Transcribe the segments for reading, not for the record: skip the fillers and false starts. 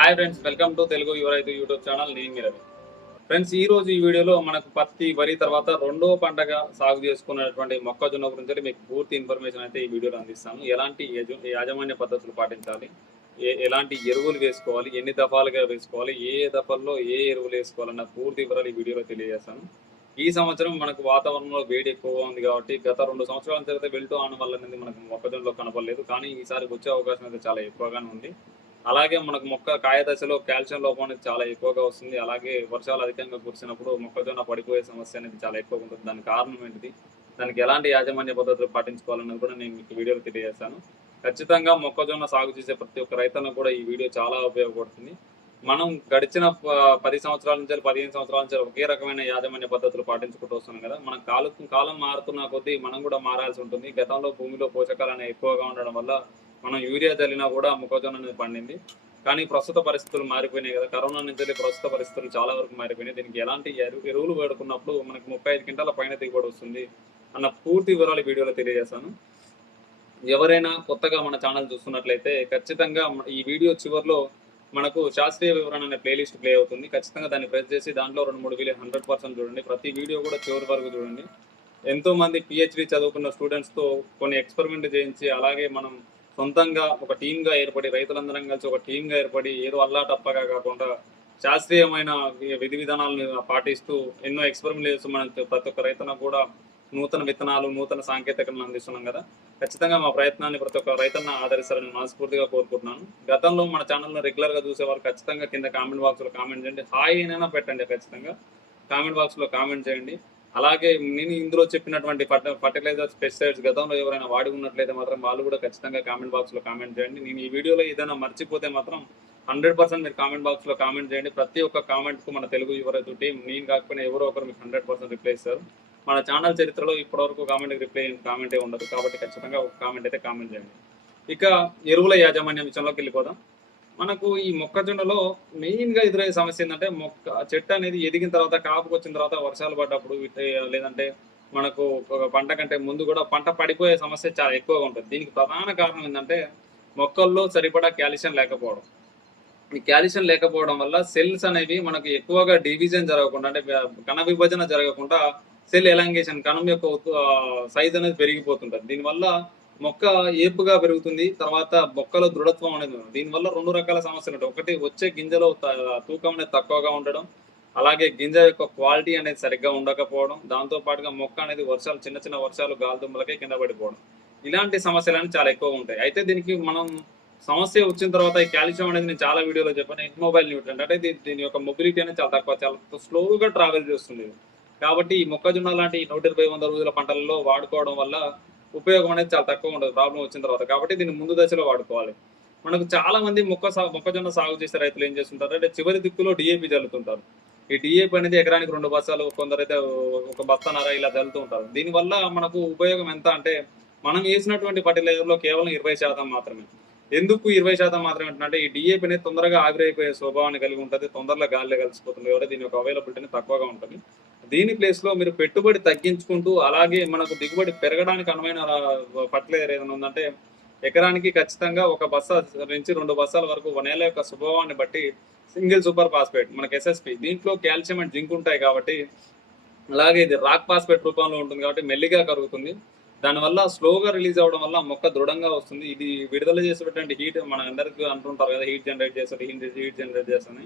Hi friends, welcome to Telugu యువ రైతు YouTube channel. నేను మీ రవి. ఫ్రెండ్స్, ఈ రోజు ఈ వీడియోలో మనకు పత్తి వరి తర్వాత రెండో పంటగా సాగు చేసుకున్నటువంటి మొక్కజొన్న గురించి మీకు పూర్తి ఇన్ఫర్మేషన్ అయితే ఈ వీడియోలో అందిస్తాను. ఎలాంటి యాజమాన్య పద్ధతులు పాటించాలి, ఎలాంటి ఎరువులు వేసుకోవాలి, ఎన్ని దఫాలుగా వేసుకోవాలి, ఏ దఫాల్లో ఏ ఎరువులు వేసుకోవాలన్న పూర్తి వివరాలు ఈ వీడియోలో తెలియజేస్తాను. ఈ సంవత్సరం మనకు వాతావరణంలో వేడి ఎక్కువగా ఉంది కాబట్టి గత 2 సంవత్సరాల తర్వాత వెళ్తూ ఆన వల్ల అనేది మనకు మొక్కజొన్నలో కనపడలేదు. కానీ ఈసారి వచ్చే అవకాశం అయితే చాలా ఎక్కువగానే ఉంది. అలాగే మనకు మొక్క కాయ దశలో కాల్షియం లోపం అనేది చాలా ఎక్కువగా వస్తుంది. అలాగే వర్షాలు అధికంగా కురిసినప్పుడు మొక్కజొన్న పడిపోయే సమస్య అనేది చాలా ఎక్కువగా ఉంటుంది. దానికి కారణం ఏంటిది, దానికి ఎలాంటి యాజమాన్య పద్ధతులు పాటించుకోవాలన్నది కూడా నేను మీకు వీడియోలో తెలియజేస్తాను. ఖచ్చితంగా మొక్కజొన్న సాగు చేసే ప్రతి ఒక్క రైతులకు కూడా ఈ వీడియో చాలా ఉపయోగపడుతుంది. మనం గడిచిన 10 సంవత్సరాల నుంచి 15 సంవత్సరాల నుంచి ఒకే రకమైన యాజమాన్య పద్ధతులు పాటించుకుంటూ వస్తున్నాం కదా. మన కాలం మారుతున్న కొద్దీ మనం కూడా మారాల్సి ఉంటుంది. గతంలో భూమిలో పోషకాలు అనేవి ఎక్కువగా ఉండడం వల్ల మనం యూరియా చల్లినా కూడా మొక్కజొన్న అనేది పండింది. కానీ ప్రస్తుత పరిస్థితులు మారిపోయినాయి కదా. కరోనా నుంచి ప్రస్తుత పరిస్థితులు చాలా వరకు మారిపోయినాయి. దీనికి ఎలాంటి ఎరువులు వాడుకున్నప్పుడు మనకు 35 క్వింటాల పైన దిగుబడి వస్తుంది అన్న పూర్తి వివరాలు వీడియోలో తెలియజేస్తాను. ఎవరైనా కొత్తగా మన ఛానల్ చూస్తున్నట్లయితే ఖచ్చితంగా ఈ వీడియో చివరిలో మనకు శాస్త్రీయ వివరణ అనే ప్లేలిస్ట్ ప్లే అవుతుంది. ఖచ్చితంగా దాన్ని ప్రెస్ చేసి దాంట్లో 2-3 వీడియో 100% చూడండి. ప్రతి వీడియో కూడా చివరి వరకు చూడండి. ఎంతో మంది పిహెచ్డి చదువుకున్న స్టూడెంట్స్తో కొన్ని ఎక్స్పెరిమెంట్ చేయించి, అలాగే మనం సొంతంగా ఒక టీమ్గా ఏర్పడి, రైతులందరం కలిసి ఒక టీమ్గా ఏర్పడి ఏదో అల్లాటప్పగా కాకుండా శాస్త్రీయమైన విధి విధానాలను పాటిస్తూ ఎన్నో ఎక్స్పెరిమెంట్ చేస్తూ మనం ప్రతి ఒక్క రైతున కూడా నూతన విత్తనాలు, నూతన సాంకేతికతలను అందిస్తున్నాం కదా. ఖచ్చితంగా మా ప్రయత్నాన్ని ప్రతి ఒక్క రైతన్న ఆదరిస్తారని మనస్ఫూర్తిగా కోరుకుంటున్నాను. గతంలో మన ఛానల్ను రెగ్యులర్గా చూసేవారు ఖచ్చితంగా కింద కామెంట్ బాక్స్లో కామెంట్ చేయండి. హాయ్ అయినా పెట్టండి, ఖచ్చితంగా కామెంట్ బాక్స్లో కామెంట్ చేయండి. అలాగే నేను ఇందులో చెప్పినటువంటి ఫర్టిలైజర్స్, పెస్టిసైడ్స్ గతంలో ఎవరైనా వాడి ఉన్నట్లయితే మాత్రం వాళ్ళు కూడా ఖచ్చితంగా కామెంట్ బాక్స్లో కామెంట్ చేయండి. నేను ఈ వీడియోలో ఏదైనా మర్చిపోతే మాత్రం 100% మీరు కామెంట్ బాక్స్లో కామెంట్ చేయండి. ప్రతి ఒక్క కామెంట్కు మన తెలుగు యువ రైతు టీం, నేను కాకపోయినా ఎవరో ఒకరు మీకు 100% రిప్లై ఇస్తారు. మన ఛానల్ చరిత్రలో ఇప్పటివరకు కామెంట్కి రిప్లై కామెంటే ఉండదు కాబట్టి ఖచ్చితంగా ఒక కామెంట్ అయితే కామెంట్ చేయండి. ఇక ఎరువుల యాజమాన్యం విషయంలోకి వెళ్ళిపోదాం. మనకు ఈ మొక్కజొన్నలో మెయిన్గా ఎదురయ్యే సమస్య ఏంటంటే, చెట్టు అనేది ఎదిగిన తర్వాత, కాపుకి వచ్చిన తర్వాత వర్షాలు పడ్డప్పుడు లేదంటే మనకు ఒక పంట కంటే ముందు కూడా పంట పడిపోయే సమస్య చాలా ఎక్కువగా ఉంటుంది. దీనికి ప్రధాన కారణం ఏంటంటే మొక్కల్లో సరిపడా కాల్షియం లేకపోవడం. ఈ కాల్షియం లేకపోవడం వల్ల సెల్స్ అనేవి మనకు ఎక్కువగా డివిజన్ జరగకుండా, అంటే కణ విభజన జరగకుండా సెల్ ఎలాంగేషన్, కణం యొక్క సైజ్ అనేది పెరిగిపోతుంటుంది. దీనివల్ల మొక్క ఏపుగా పెరుగుతుంది. తర్వాత మొక్కలో దృఢత్వం అనేది ఉంది. దీనివల్ల 2 రకాల సమస్యలు ఉంటాయి. ఒకటి, వచ్చే గింజలో తూకం అనేది తక్కువగా ఉండడం, అలాగే గింజ యొక్క క్వాలిటీ అనేది సరిగ్గా ఉండకపోవడం, దాంతో పాటుగా మొక్క అనేది చిన్న చిన్న వర్షాలు, గాలిదుమ్మలకే కింద పడిపోవడం. ఇలాంటి సమస్యలు చాలా ఎక్కువగా ఉంటాయి. అయితే దీనికి మనం సమస్య వచ్చిన తర్వాత ఈ కాల్షియం అనేది నేను చాలా వీడియోలో చెప్పాను. ఇమ్మొబైల్ న్యూట్రియంట్ అంటే దీని యొక్క మొబిలిటీ అనేది చాలా తక్కువ, చాలా స్లోగా ట్రావెల్ చేస్తుంది. కాబట్టి ఈ మొక్కజొన్న లాంటి 120-100 రోజుల పంటలలో వాడుకోవడం వల్ల ఉపయోగం అనేది చాలా తక్కువ ఉంటుంది ప్రాబ్లం వచ్చిన తర్వాత. కాబట్టి దీన్ని ముందు దశలో వాడుకోవాలి. మనకు చాలా మంది మొక్కజొన్న సాగు చేసే రైతులు ఏం చేస్తుంటారు అంటే చివరి దిక్కులో డిఏపి చల్లుతుంటారు. ఈ డిఏపి అనేది ఎకరానికి 2 బస్తాలు, కొందరైతే 1 బస్తాన్నర ఇలా చల్లుతూ ఉంటారు. దీనివల్ల మనకు ఉపయోగం ఎంత అంటే, మనం వేసినటువంటి ఫర్టిలైజర్లో కేవలం 20% మాత్రమే. ఎందుకు 20% మాత్రమే అంటే, ఈ డిఏపి అనేది తొందరగా ఆవిరైపోయే స్వభావాన్ని కలిగి ఉంటుంది. తొందరగా గాలిలో కలిసిపోతుంది కాబట్టి దీని యొక్క అవైలబిలిటీ తక్కువగా ఉంటుంది. దీని ప్లేస్లో మీరు పెట్టుబడి తగ్గించుకుంటూ, అలాగే మనకు దిగుబడి పెరగడానికి అనువైన ఫర్టిలైజర్ ఏదైనా ఉందంటే, ఎకరానికి ఖచ్చితంగా 1 బస్తా నుంచి 2 బస్తాల వరకు నేల యొక్క స్వభావాన్ని బట్టి సింగిల్ సూపర్ ఫాస్ఫేట్, మనకి ఎస్ఎస్పి, దీంట్లో కాల్షియం అండ్ జింక్ ఉంటాయి కాబట్టి, అలాగే ఇది రాక్ ఫాస్ఫేట్ రూపంలో ఉంటుంది కాబట్టి మెల్లిగా కరుగుతుంది. దానివల్ల స్లోగా రిలీజ్ అవ్వడం వల్ల మొక్క దృఢంగా వస్తుంది. ఇది విడుదల చేసేటువంటి హీట్, మన అందరికీ అంటుంటారు కదా, హీట్ జనరేట్ చేస్తుంది.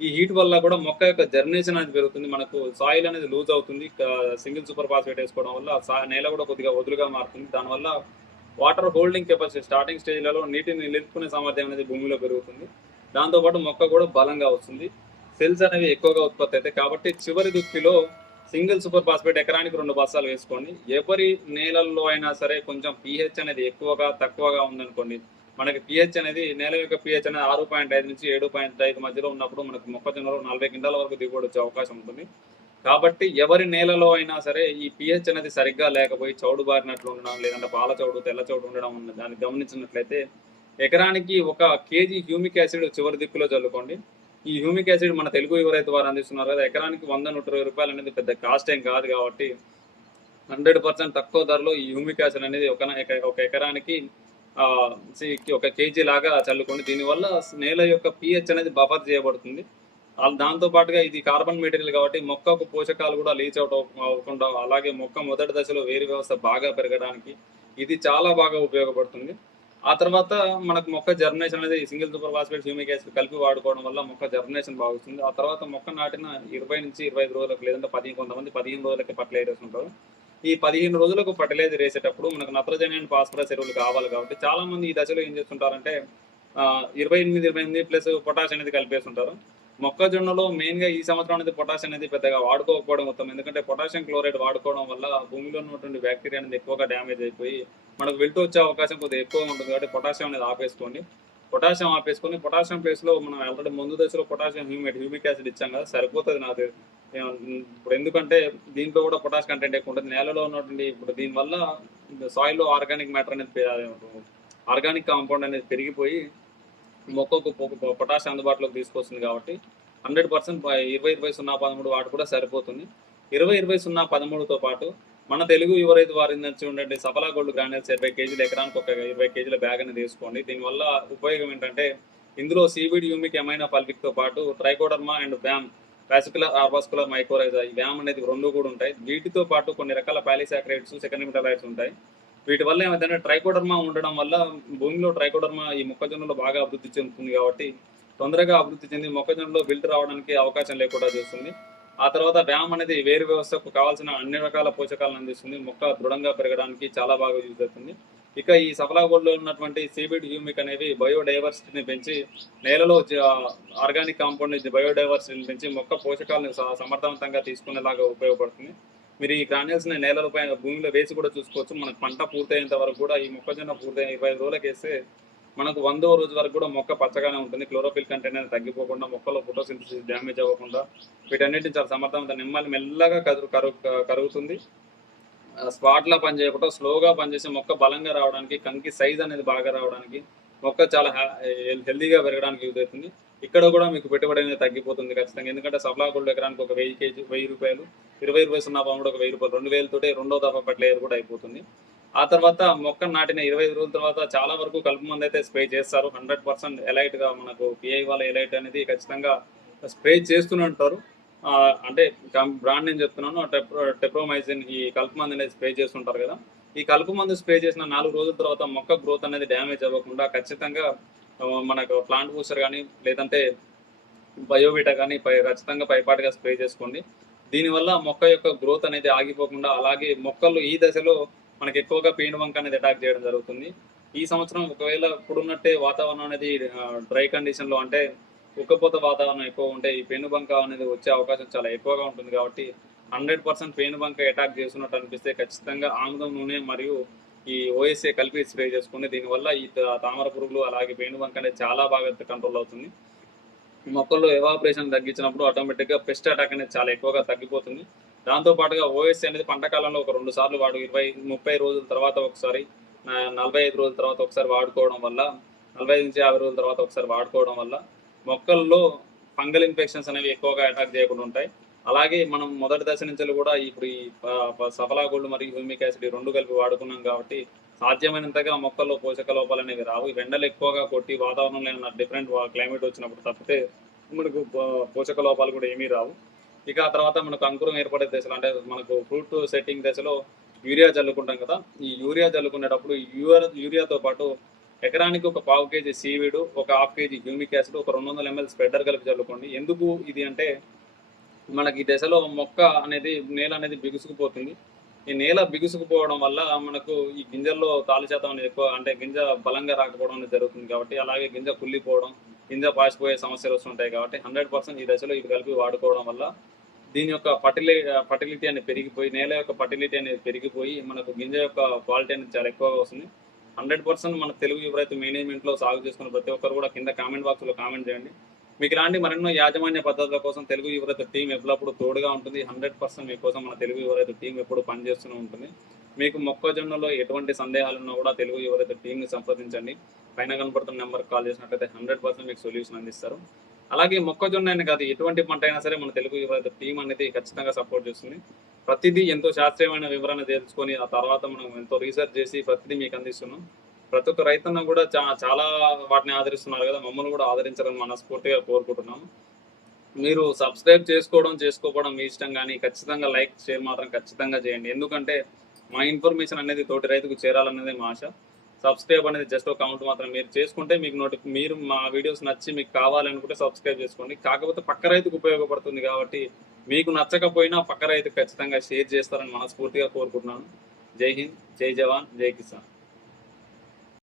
ఈ హీట్ వల్ల కూడా మొక్క యొక్క జర్మినేషన్ అనేది పెరుగుతుంది. మనకు సాయిల్ అనేది లూజ్ అవుతుంది. సింగిల్ సూపర్ ఫాస్ఫేట్ వేసుకోవడం వల్ల నేల కూడా కొద్దిగా వదులుగా మారుతుంది. దానివల్ల వాటర్ హోల్డింగ్ కెపాసిటీ, స్టార్టింగ్ స్టేజ్లలో నీటిని నిలుపుకునే సామర్థ్యం అనేది భూమిలో పెరుగుతుంది. దాంతోపాటు మొక్క కూడా బలంగా వస్తుంది. సెల్స్ అనేవి ఎక్కువగా ఉత్పత్తి అవుతాయి. కాబట్టి చివరి దుక్కిలో సింగిల్ సూపర్ ఫాస్ఫేట్ ఎకరానికి 2 బస్తాలు వేసుకోండి. ఎవరి నేలల్లో అయినా సరే కొంచెం pH అనేది ఎక్కువగా తక్కువగా ఉందనుకోండి, మనకి pH అనేది, నేల యొక్క pH అనేది 6.5 నుంచి 7.5 మధ్యలో ఉన్నప్పుడు మనకు మొక్కజొన్నలో 40 క్వింటాల వరకు దిగుబడి వచ్చే అవకాశం ఉంటుంది. కాబట్టి ఎవరి నేలలో అయినా సరే ఈ pH అనేది సరిగ్గా లేకపోయి చౌడు బారినట్లు ఉండడం, లేదంటే పాల చౌడు, తెల్ల చౌడు ఉండడం దాన్ని గమనించినట్లయితే ఎకరానికి 1 kg హ్యూమిక్ యాసిడ్ చివరి దిక్కులో చల్లుకోండి. ఈ హ్యూమిక్ యాసిడ్ మన తెలుగు యువ రైతు వారు అందిస్తున్నారు కదా, ఎకరానికి 100-120 రూపాయలు అనేది పెద్ద కాస్ట్ ఏం కాదు కాబట్టి 100% తక్కువ ధరలో ఈ హ్యూమిక్ యాసిడ్ అనేది ఒక ఎకరానికి ఒక కేజీ లాగా చల్లుకోండి. దీనివల్ల నేల యొక్క pH అనేది బఫర్ చేయబడుతుంది. దాంతో పాటుగా ఇది కార్బన్ మెటీరియల్ కాబట్టి మొక్కకు పోషకాలు కూడా లీచ్ అవుట్ అవ్వకుండా, అలాగే మొక్క మొదటి దశలో వేరు వ్యవస్థ బాగా పెరగడానికి ఇది చాలా బాగా ఉపయోగపడుతుంది. ఆ తర్వాత మనకు మొక్క జర్మినేషన్ అనేది single super phosphate, humic acid కలిపి వాడుకోవడం వల్ల మొక్క జర్మినేషన్ బాగుంటుంది. ఆ తర్వాత మొక్క నాటిన 20-25 రోజులకు, లేదంటే కొంతమంది 15 రోజులకి ఫర్టిలైజర్స్ ఉంటారు. ఈ 15 రోజులకు ఫర్టిలైజర్ వేసేటప్పుడు మనకు నత్రజని అండ్ ఫాస్ఫరస్ ఎరువులు కావాలి కాబట్టి చాలా మంది ఈ దశలో ఏం చేస్తుంటారంటే 28 ప్లస్ పొటాష్ అనేది కలిపేస్తుంటారు. మొక్కజొన్నలో మెయిన్‌గా ఈ సంవత్సరం అనేది పొటాష్ అనేది పెద్దగా వాడుకోకపోవడం ఉత్తమం. ఎందుకంటే పొటాషియం క్లోరైడ్ వాడుకోవడం వల్ల భూమిలో ఉన్నటువంటి బ్యాక్టీరియా అనేది ఎక్కువగా డ్యామేజ్ అయిపోయి మనకు విల్టు వచ్చే అవకాశం కొద్దిగా ఎక్కువగా ఉంటుంది. కాబట్టి పొటాషియం అనేది ఆపేసుకోండి. పొటాషియం ప్లేస్‌లో మనం ఆల్రెడీ ముందు దశలో పొటాషియం హ్యూమిక్ యాసిడ్ ఇచ్చాం కదా! సరిపోతది నాకు ఇప్పుడు ఎందుకంటే దీంట్లో కూడా పొటాష్ కంటెంట్ ఎక్కువ ఉంటుంది. నేలలో ఉన్నటువంటి ఇప్పుడు దీనివల్ల సాయిల్‌లో ఆర్గానిక్ మ్యాటర్ అనేది ఆర్గానిక్ కాంపౌండ్ అనేది పెరిగిపోయి మొక్కకు పొటాష్ అందుబాటులోకి తీసుకొస్తుంది కాబట్టి 100% 20-20-0-13 వాటి కూడా సరిపోతుంది. 20-20-0-13తో పాటు మన తెలుగు యువ రైతు వారి నుంచి ఉండే సఫలా గోల్డ్ గ్రాన్యూల్స్ 20 కేజీలు, ఎకరానికి ఒక 20 కేజీల బ్యాగ్ అనేది తీసుకోండి. దీనివల్ల ఉపయోగం ఏంటంటే ఇందులో సీవీడ్, హ్యూమిక్, ఎమైనా పల్పిక్తో పాటు ట్రైకోడర్మా అండ్ వ్యామ్, వాసికులర్ ఆర్వాస్కులర్ మైకోరైజా, ఈ వ్యామ్ అనేది 2 కూడా ఉంటాయి. వీటితో పాటు కొన్ని రకాల పాలిసాకరైడ్స్, సెకండరీ మెటాలైట్స్ ఉంటాయి. వీటి వల్ల ఏమైందంటే ట్రైకోడర్మా ఉండడం వల్ల భూమిలో ట్రైకోడర్మా ఈ మొక్కజొన్నలో బాగా అభివృద్ధి చెందుతుంది కాబట్టి తొందరగా అభివృద్ధి చెంది మొక్కజొన్నలో విల్ట్ రావడానికి అవకాశం లేకుండా చేస్తుంది. ఆ తర్వాత వ్యామ్ అనేది వేరు వ్యవస్థకు కావాల్సిన అన్ని రకాల పోషకాలను అందిస్తుంది. మొక్క దృఢంగా పెరగడానికి చాలా బాగా యూజ్ అవుతుంది. ఇక ఈ సఫలా గోల్డ్లో ఉన్నటువంటి సీబిడ్, హ్యూమిక్ అనేవి బయోడైవర్సిటీని పెంచి నేలలో ఆర్గానిక్ కాంపౌండ్ నుంచి బయోడైవర్సిటీని పెంచి మొక్క పోషకాలను సమర్థవంతంగా తీసుకునేలాగా ఉపయోగపడుతుంది. మీరు ఈ గ్రాన్యూల్స్ని నేలల పైన భూమిలో వేసి కూడా చూసుకోవచ్చు. మనకు పంట పూర్తయ్యేంత వరకు కూడా ఈ మొక్కజొన్న పూర్తయిన 25 రోజులకు వేస్తే మనకు 100వ రోజు వరకు కూడా మొక్క పచ్చగానే ఉంటుంది. క్లోరోఫిల్ కంటెంట్ అనేది తగ్గిపోకుండా, మొక్కలో ఫోటోసింథసిస్ డ్యామేజ్ అవ్వకుండా వీటన్నిటిని చాలా సమర్థవంతంగా మెల్లగా కరుగుతుంది. స్పాట్లా పనిచేయకుండా స్లోగా పనిచేసి మొక్క బలంగా రావడానికి, కంకి సైజ్ అనేది బాగా రావడానికి, మొక్క చాలా హెల్దీగా పెరగడానికి యూజ్ అవుతుంది. ఇక్కడ కూడా మీకు పెట్టుబడి అనేది తగ్గిపోతుంది ఖచ్చితంగా. ఎందుకంటే సఫలా గోల్డ్ ఎకరానికి ఒక 1000 రూపాయలు, 20-20-0 ఒక 1000 రూపాయలు, 2000 తోటే రెండో దఫా ఫర్టిలైజర్ కూడా అయిపోతుంది. ఆ తర్వాత మొక్క నాటిన 25 రోజుల తర్వాత చాలా వరకు కలుపు మందు అయితే స్ప్రే చేస్తారు. 100% ఎలైట్గా మనకు పిఐ వాళ్ళ ఎలైట్ అనేది ఖచ్చితంగా స్ప్రే చేస్తూనే ఉంటారు. అంటే బ్రాండ్ నేను చెప్తున్నాను, టెప్రోమైజిన్ ఈ కలుపు మందు అనేది స్ప్రే చేస్తుంటారు కదా. ఈ కలుపు మందు స్ప్రే చేసిన 4 రోజుల తర్వాత మొక్క గ్రోత్ అనేది డ్యామేజ్ అవ్వకుండా ఖచ్చితంగా మనకు ప్లాంట్ బూస్టర్ కానీ లేదంటే బయోవిటా కానీ ఖచ్చితంగా పైపాటుగా స్ప్రే చేసుకోండి. దీనివల్ల మొక్క యొక్క గ్రోత్ అనేది ఆగిపోకుండా, అలాగే మొక్కలు ఈ దశలో మనకి ఎక్కువగా పేనుబంక అనేది అటాక్ చేయడం జరుగుతుంది. ఈ సంవత్సరం ఒకవేళ ఇప్పుడున్నట్టే వాతావరణం అనేది డ్రై కండిషన్లో అంటే ఉక్కపోత వాతావరణం ఎక్కువ ఉంటే ఈ పేనుబంక అనేది వచ్చే అవకాశం చాలా ఎక్కువగా ఉంటుంది. కాబట్టి 100% పేనుబంక అటాక్ చేస్తున్నట్టు అనిపిస్తే ఖచ్చితంగా ఆముదం నూనె మరియు ఈ ఓఎస్ఏ కలిపి స్ప్రే చేసుకోండి. దీనివల్ల ఈ తామర పురుగులు అలాగే పేనుబంక అనేది చాలా బాగా కంట్రోల్ అవుతుంది. మొక్కల్లో ఎవాపరేషన్ తగ్గించినప్పుడు ఆటోమేటిక్గా పెస్ట్ అటాక్ అనేది చాలా ఎక్కువగా తగ్గిపోతుంది. దాంతో పాటుగా ఓఎస్ఏ అనేది పంట కాలంలో ఒక 2 సార్లు 20-30 రోజుల తర్వాత ఒకసారి, 45 రోజుల తర్వాత ఒకసారి వాడుకోవడం వల్ల, 45-50 రోజుల తర్వాత ఒకసారి వాడుకోవడం వల్ల మొక్కల్లో ఫంగల్ ఇన్ఫెక్షన్స్ అనేవి ఎక్కువగా అటాక్ చేయకుండా ఉంటాయి. అలాగే మనం మొదటి దశ నుంచి కూడా ఇప్పుడు ఈ సఫలా గోల్డ్ మరియు హ్యూమిక్ యాసిడ్ 2 కలిపి వాడుకున్నాం కాబట్టి సాధ్యమైనంతగా మొక్కల్లో పోషక లోపాలు అనేవి రావు. ఎండలు ఎక్కువగా కొట్టి వాతావరణంలో ఏమైనా డిఫరెంట్ క్లైమేట్ వచ్చినప్పుడు తప్పితే మనకు పోషక లోపాలు కూడా ఏమీ రావు. ఇక ఆ తర్వాత మనకు అంకురం ఏర్పడే దశలో అంటే మనకు ఫ్రూట్ సెట్టింగ్ దశలో యూరియా చల్లుకుంటాం కదా. ఈ యూరియా చల్లుకునేటప్పుడు యూరియాతో పాటు ఎకరానికి ఒక 1/4 కేజీ సీవీడు, ఒక 1/2 కేజీ హ్యూమిక్ యాసిడ్, ఒక 200 ml స్ప్రెడర్ కలిపి చల్లుకోండి. ఎందుకు ఇది అంటే మనకి ఈ దశలో మొక్క అనేది నేల అనేది బిగుసుకుపోతుంది. ఈ నేల బిగుసుకుపోవడం వల్ల మనకు ఈ గింజల్లో తాలు శాతం అనేది ఎక్కువ, అంటే గింజ బలంగా రాకపోవడం అనేది జరుగుతుంది కాబట్టి, అలాగే గింజ కుళ్ళిపోవడం, గింజ పాసిపోయే సమస్యలు వస్తుంటాయి కాబట్టి 100% ఈ దశలో ఇవి కలిపి వాడుకోవడం వల్ల దీని యొక్క ఫర్టిలిటీ అనేది పెరిగిపోయి, నేల యొక్క ఫర్టిలిటీ అనేది పెరిగిపోయి మనకు గింజ యొక్క క్వాలిటీ అనేది చాలా ఎక్కువగా వస్తుంది. 100% మన తెలుగు యువ రైతు మేనేజ్మెంట్లో సాగు చేసుకున్న ప్రతి ఒక్కరు కూడా కింద కామెంట్ బాక్స్లో కామెంట్ చేయండి. మీకు ఇలాంటి మరెన్నో యాజమాన్య పద్ధతుల కోసం తెలుగు యువ రైతు టీం ఎల్లప్పుడూ తోడుగా ఉంటుంది. 100% మీకోసం మన తెలుగు యువ రైతు టీం ఎప్పుడు పనిచేస్తూనే ఉంటుంది. మీకు మొక్కజొన్నలో ఎటువంటి సందేహాలున్నా కూడా తెలుగు యువ రైతు టీంని సంప్రదించండి. పైన కనపడుతున్న నెంబర్కి కాల్ చేసినట్లయితే 100% మీకు సొల్యూషన్ అందిస్తారు. అలాగే మొక్కజొన్న అని కాదు, ఎటువంటి పంట అయినా సరే మన తెలుగు యువ రైతు టీం అనేది ఖచ్చితంగా సపోర్ట్ చేస్తుంది. ప్రతిదీ ఎంతో శాస్త్రీయమైన వివరణ తెలుసుకొని ఆ తర్వాత మనం ఎంతో రీసెర్చ్ చేసి ప్రతిదీ మీకు అందిస్తున్నాం. ప్రతి ఒక్క రైతన్న కూడా చాలా వాటిని ఆదరిస్తున్నారు కదా, మమ్మల్ని కూడా ఆదరించాలని మనస్ఫూర్తిగా కోరుకుంటున్నాము. మీరు సబ్స్క్రైబ్ చేసుకోకపోవడం మీ ఇష్టం, కానీ ఖచ్చితంగా లైక్ షేర్ మాత్రం ఖచ్చితంగా చేయండి. ఎందుకంటే మా ఇన్ఫర్మేషన్ అనేది తోటి రైతుకు చేరాలనేది మా ఆశ. సబ్స్క్రైబ్ అనేది జస్ట్ ఒక కౌంట్ మాత్రం. మీరు చేసుకుంటే మీకు మీరు మా వీడియోస్ నచ్చి మీకు కావాలనుకుంటే సబ్స్క్రైబ్ చేసుకోండి. కాకపోతే పక్క రైతుకు ఉపయోగపడుతుంది కాబట్టి మీకు నచ్చకపోయినా పక్క రైతుకు ఖచ్చితంగా షేర్ చేస్తారని మనస్ఫూర్తిగా కోరుకుంటున్నాను. జై హింద్, జై జవాన్, జై కిసాన్.